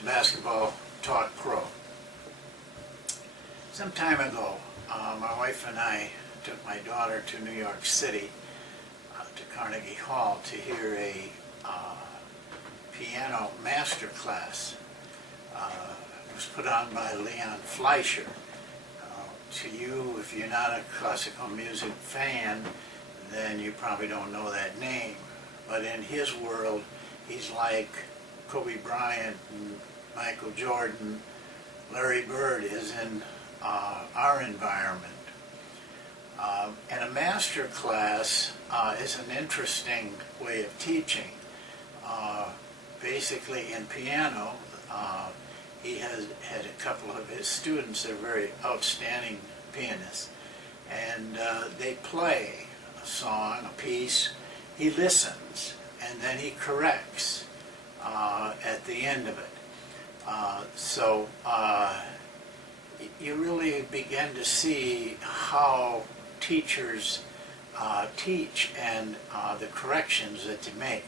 to Basketball Talk Pro. Some time ago, my wife and I took my daughter to New York City, to Carnegie Hall, to hear a piano master class. It was put on by Leon Fleischer. To you, if you're not a classical music fan, then you probably don't know that name. But in his world, he's like Kobe Bryant and Michael Jordan, Larry Bird is in our environment. And a master class is an interesting way of teaching. Basically in piano, he has had a couple of his students that are very outstanding pianists, and they play a song, a piece, he listens, and then he corrects at the end of it. So you really begin to see how teachers teach and the corrections that they make.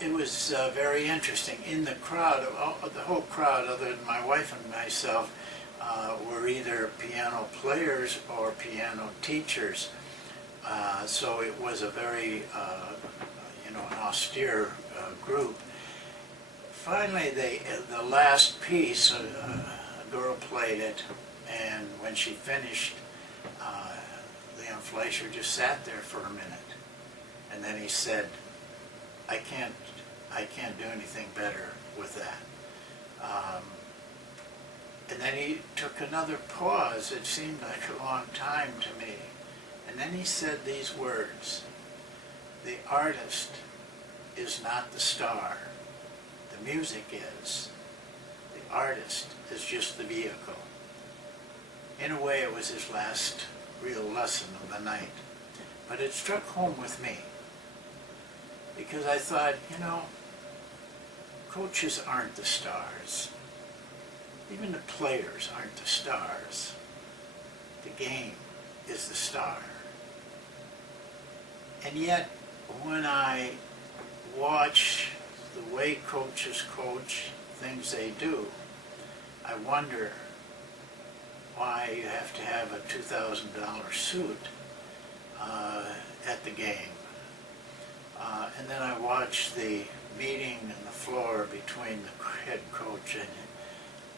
It was very interesting. In the crowd, the whole crowd, other than my wife and myself, were either piano players or piano teachers. So it was a very, an austere group. Finally, the last piece, a girl played it, and when she finished, Leon Fleischer just sat there for a minute, and then he said, I can't do anything better with that. And then he took another pause. It seemed like a long time to me. And then he said these words: the artist is not the star. The music is. The artist is just the vehicle. In a way, it was his last real lesson of the night. But it struck home with me, because I thought, coaches aren't the stars. Even the players aren't the stars. The game is the star. And yet, when I watch the way coaches coach, things they do, I wonder why you have to have a $2,000 suit at the game. And then I watch the meeting on the floor between the head coach and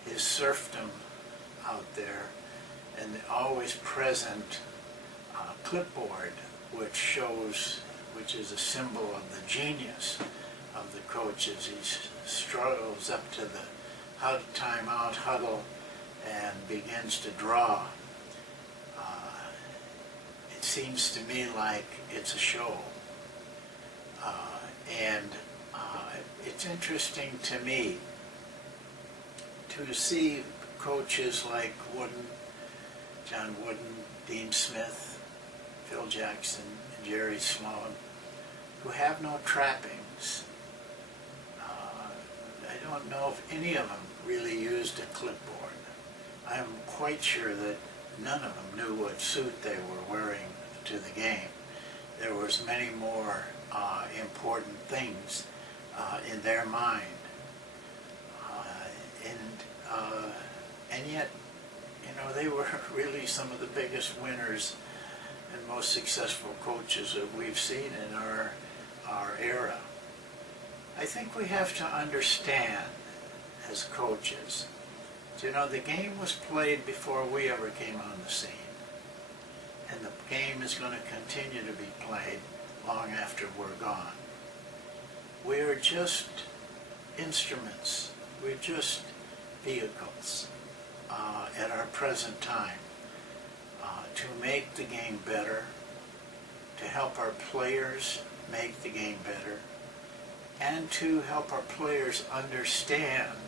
his serfdom out there, and the always present clipboard, which is a symbol of the genius of the coach as he struggles up to the timeout huddle and begins to draw. It seems to me like it's a show. And it's interesting to me to see coaches like John Wooden, Dean Smith, Phil Jackson, and Jerry Sloan, who have no trappings. I don't know if any of them really used a clipboard. I'm quite sure that none of them knew what suit they were wearing to the game. There was many more important things in their mind. And yet, they were really some of the biggest winners and most successful coaches that we've seen in our era. I think we have to understand as coaches, the game was played before we ever came on the scene. And the game is going to continue to be played long after we're gone. We are just instruments. We're just vehicles at our present time to make the game better, to help our players make the game better, and to help our players understand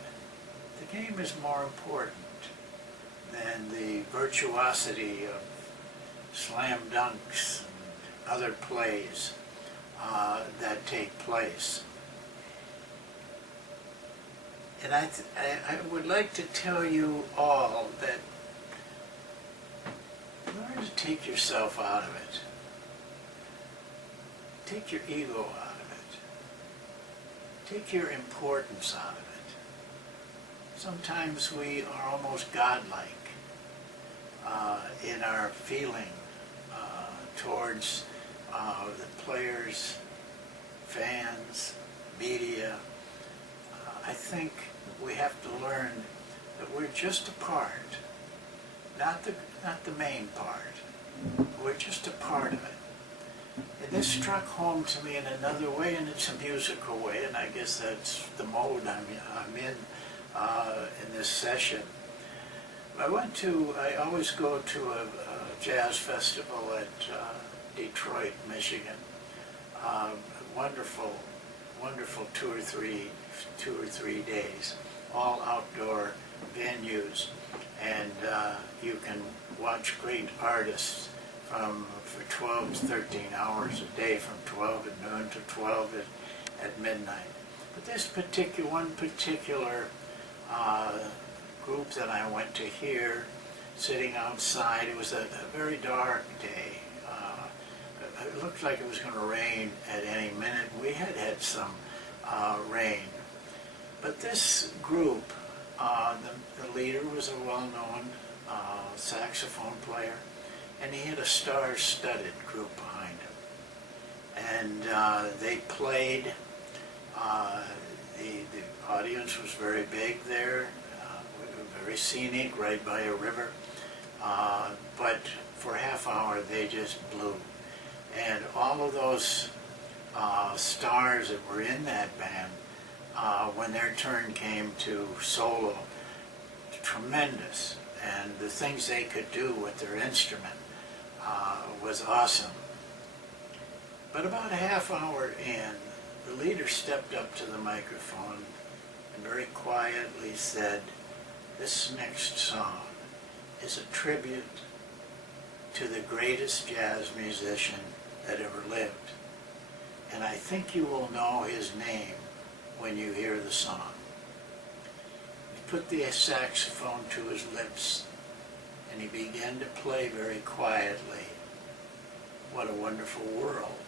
the game is more important than the virtuosity of slam dunks and other plays that take place. And I would like to tell you all that learn to take yourself out of it. Take your ego out of it. Take your importance out of it. sometimes we are almost godlike in our feeling towards the players, fans, media. I think we have to learn that we're just a part, not the main part. We're just a part of it. And this struck home to me in another way, and it's a musical way, and I guess that's the mode I'm in this session. I always go to a jazz festival at Detroit, Michigan. Wonderful, wonderful 2 or 3 days, all outdoor venues, and you can watch great artists for 12 to 13 hours a day, from 12 at noon to 12 at midnight. But this one particular group that I went to hear, sitting outside, it was a very dark day. It looked like it was going to rain at any minute. We had some rain. But this group, the leader was a well-known saxophone player, and he had a star-studded group behind him. And they played. The audience was very big there, very scenic, right by a river. But for a half hour, they just blew. And all of those stars that were in that band, when their turn came to solo, tremendous. And the things they could do with their instrument was awesome. But about a half hour in, the leader stepped up to the microphone and very quietly said, "This next song is a tribute to the greatest jazz musician that ever lived. And I think you will know his name when you hear the song." He put the saxophone to his lips and he began to play very quietly, "What a Wonderful World."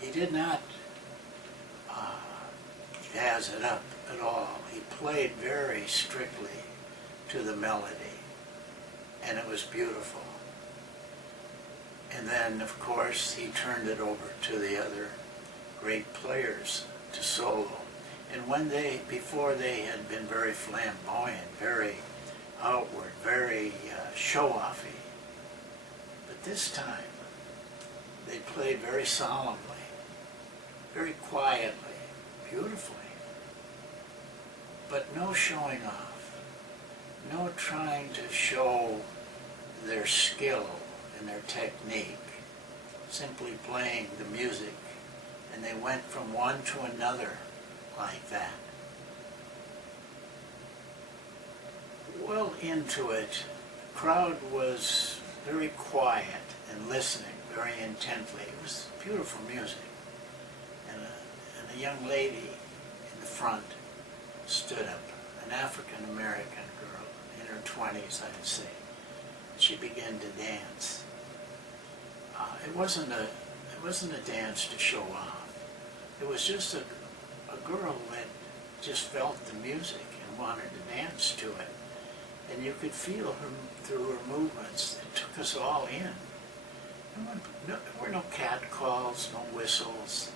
He did not jazz it up at all. He played very strictly to the melody, and it was beautiful. And then, of course, he turned it over to the other great players to solo. And before they had been very flamboyant, very outward, very show-offy. But this time, they played very solemnly, very quietly, beautifully. But no showing off, no trying to show their skill and their technique, simply playing the music. And they went from one to another like that. Well into it, the crowd was very quiet and listening very intently. It was beautiful music. And a young lady in the front stood up, an African-American girl in her 20s, I'd say. She began to dance. It wasn't a dance to show off. It was just a girl that just felt the music and wanted to dance to it. And you could feel her through her movements. It took us all in. There were no catcalls, no whistles,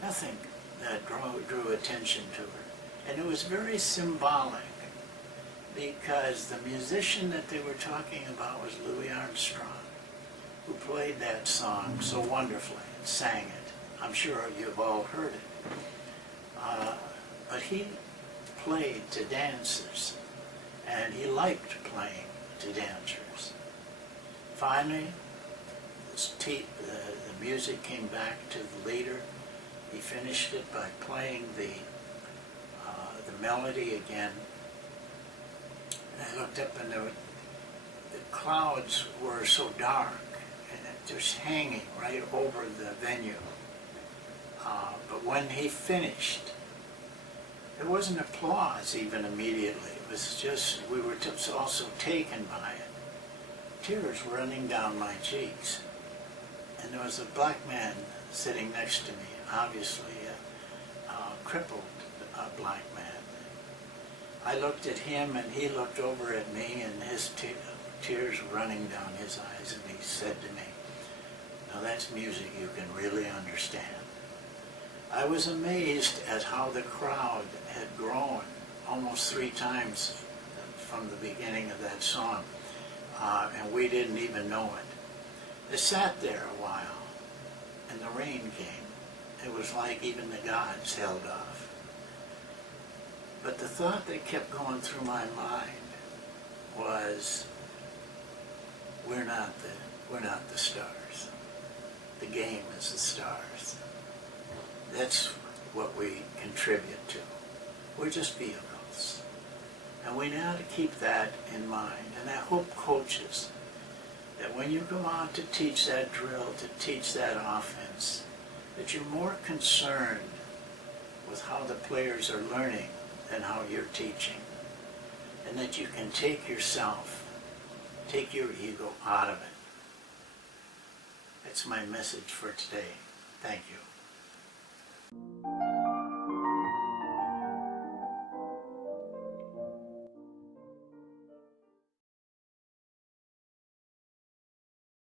nothing that drew attention to her. And it was very symbolic, because the musician that they were talking about was Louis Armstrong, who played that song so wonderfully and sang it. I'm sure you've all heard it. But he played to dancers, and he liked playing to dancers. Finally, the music came back to the leader. He finished it by playing the melody again. And I looked up, and the clouds were so dark, and just hanging right over the venue. But when he finished, there wasn't applause even immediately. It was just, we were also taken by it. Tears running down my cheeks. And there was a black man sitting next to me, obviously crippled blind man. I looked at him and he looked over at me, and his tears were running down his eyes, and he said to me, "Now that's music you can really understand." I was amazed at how the crowd had grown almost 3 times from the beginning of that song, and we didn't even know it. It sat there a while, and the rain came. It was like even the gods held off. But the thought that kept going through my mind was, we're not the stars. The game is the stars. That's what we contribute to. We're just vehicles. And we now to keep that in mind. And I hope coaches, that when you go out to teach that drill, to teach that offense, that you're more concerned with how the players are learning than how you're teaching. And that you can take yourself, take your ego out of it. That's my message for today. Thank you.